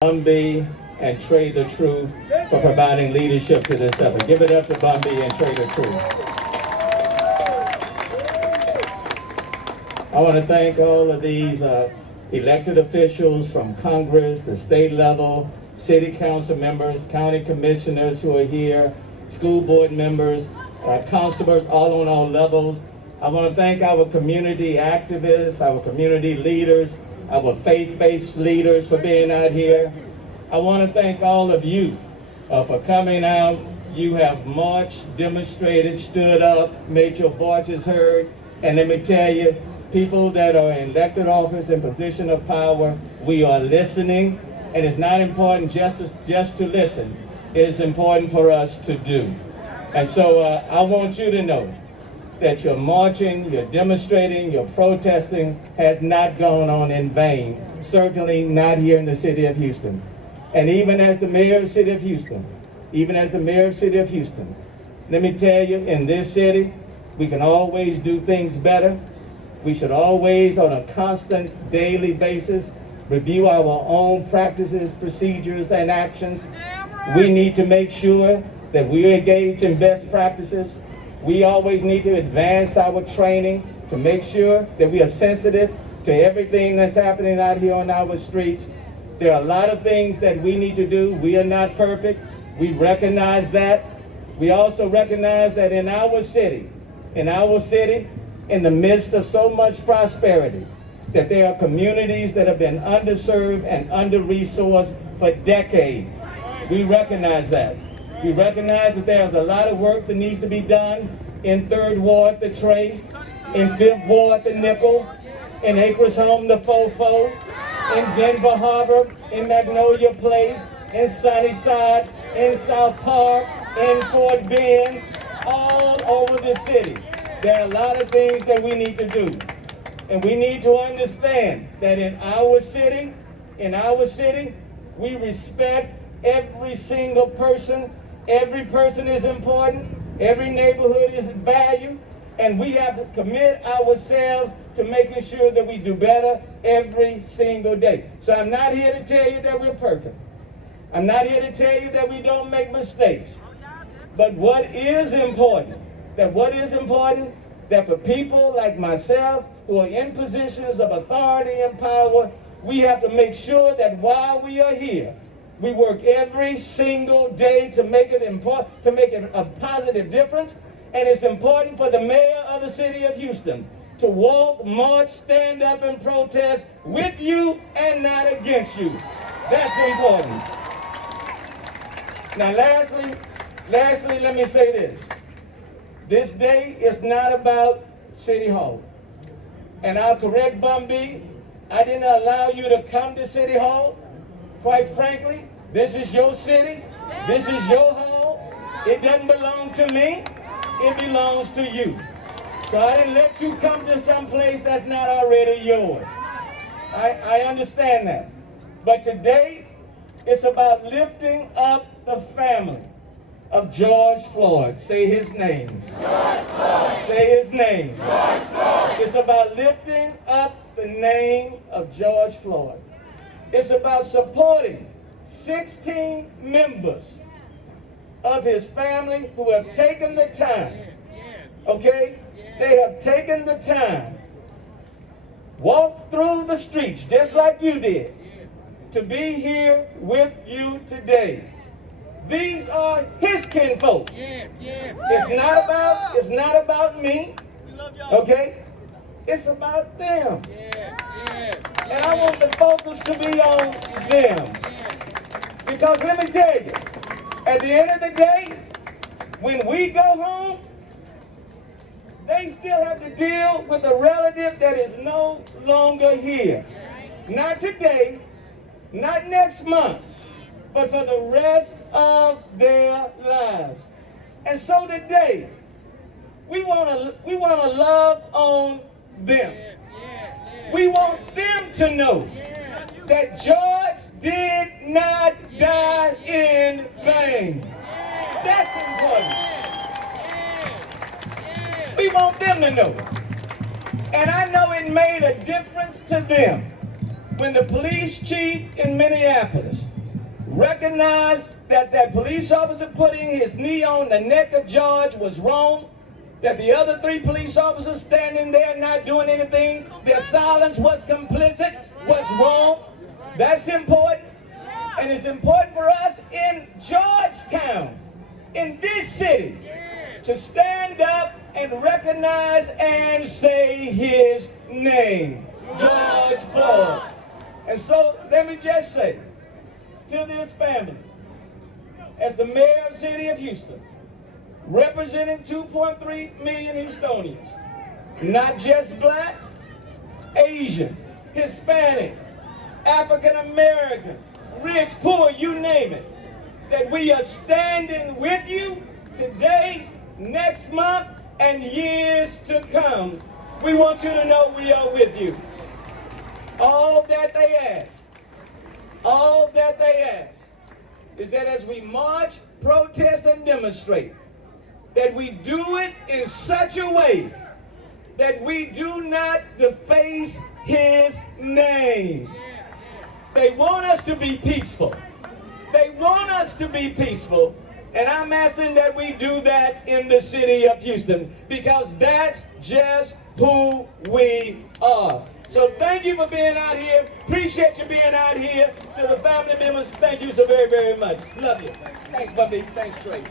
Bun B and Trae The Truth for providing leadership to this effort. Give it up to Bun B and Trae The Truth. I want to thank all of these elected officials from Congress, the state level, city council members, county commissioners who are here, school board members, constables, all on all levels. I want to thank our community activists, our community leaders, our faith-based leaders for being out here. I want to thank all of you for coming out. You have marched, demonstrated, stood up, made your voices heard. And let me tell you, people that are in elected office and position of power, we are listening. And it's not important just to listen. It is important for us to do. And so I want you to know that your marching, your demonstrating, your protesting has not gone on in vain. Certainly not here in the city of Houston. And even as the mayor of the city of Houston, let me tell you, in this city, we can always do things better. We should always, on a constant daily basis, review our own practices, procedures, and actions. We need to make sure that we engage in best practices. We always need to advance our training to make sure that we are sensitive to everything that's happening out here on our streets. There are a lot of things that we need to do. We are not perfect. We recognize that. We also recognize that in our city, in the midst of so much prosperity, that there are communities that have been underserved and under-resourced for decades. We recognize that. We recognize that there's a lot of work that needs to be done in 3rd Ward, the Trae, in 5th Ward, the Nickel, in Acres Home, the Fofo, in Denver Harbor, in Magnolia Place, in Sunnyside, in South Park, in Fort Bend, all over the city. There are a lot of things that we need to do. And we need to understand that in our city, we respect every single person. Every person is important. Every neighborhood is valued. And we have to commit ourselves to making sure that we do better every single day. So I'm not here to tell you that we're perfect. I'm not here to tell you that we don't make mistakes. But what is important, that for people like myself who are in positions of authority and power, we have to make sure that while we are here, we work every single day to make it a positive difference. And it's important for the mayor of the city of Houston to walk, march, stand up, and protest with you and not against you. That's important. Now, lastly, let me say this. This day is not about City Hall. And I'll correct Bun B. I didn't allow you to come to City Hall. Quite frankly, this is your city. This is your hall. It doesn't belong to me. It belongs to you. So I didn't let you come to some place that's not already yours. I understand that. But today, it's about lifting up the family of George Floyd. Say his name. George Floyd. Say his name. George Floyd. It's about lifting up the name of George Floyd. It's about supporting 16 members of his family who have taken the time, okay? They have taken the time, walked through the streets just like you did, to be here with you today. These are his kinfolk. It's not about me, okay? It's about them. And I want the focus to be on them. Because let me tell you, at the end of the day, when we go home, they still have to deal with a relative that is no longer here. Not today, not next month, but for the rest of their lives. And so today, we want to love on them. We want them to know that George did not die in vain. That's important. We want them to know. And I know it made a difference to them when the police chief in Minneapolis recognized that that police officer putting his knee on the neck of George was wrong, that the other 3 police officers standing there not doing anything, their silence was complicit, was wrong. That's important. And it's important for us in Georgetown, in this city, to stand up and recognize and say his name, George Floyd. And so let me just say to this family, as the mayor of the city of Houston, representing 2.3 million Houstonians, not just black, Asian, Hispanic, African Americans, rich, poor, you name it, that we are standing with you today, next month, and years to come. We want you to know we are with you. All that they ask is that as we march, protest, and demonstrate, that we do it in such a way that we do not deface his name. They want us to be peaceful. They want us to be peaceful. And I'm asking that we do that in the city of Houston, because that's just who we are. So thank you for being out here. Appreciate you being out here. To the family members, thank you so very, very much. Love you. Thanks, Bun B. Thanks, Trae.